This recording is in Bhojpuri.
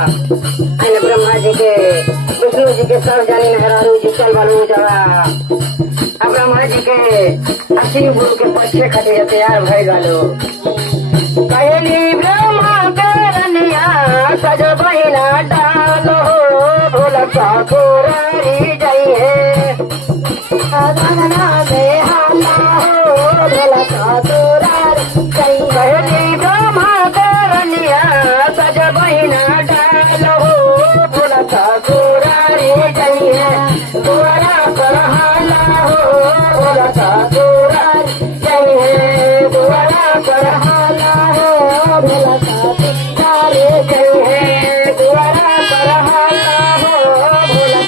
ब्रह्मा जी के विष्णु जी के सब जानी नहरारू जी चल बलू जवा ब्रह्मा जी के अस्सी गुरु के पक्षे खटे तैयार भय गलो कहली ब्रह्मा करनिया सज बहिना डालो भोला ठाकुरारी जइए गहना में हाला हो भोला ठाकुरारी जइए कहली ब्रह्मा करनिया सज बहिना डालो भोला ठाकुरारी जइए द्वारा कर हाला हो भोला ठाकुरारी जइए द्वारा कर हाला हो भोला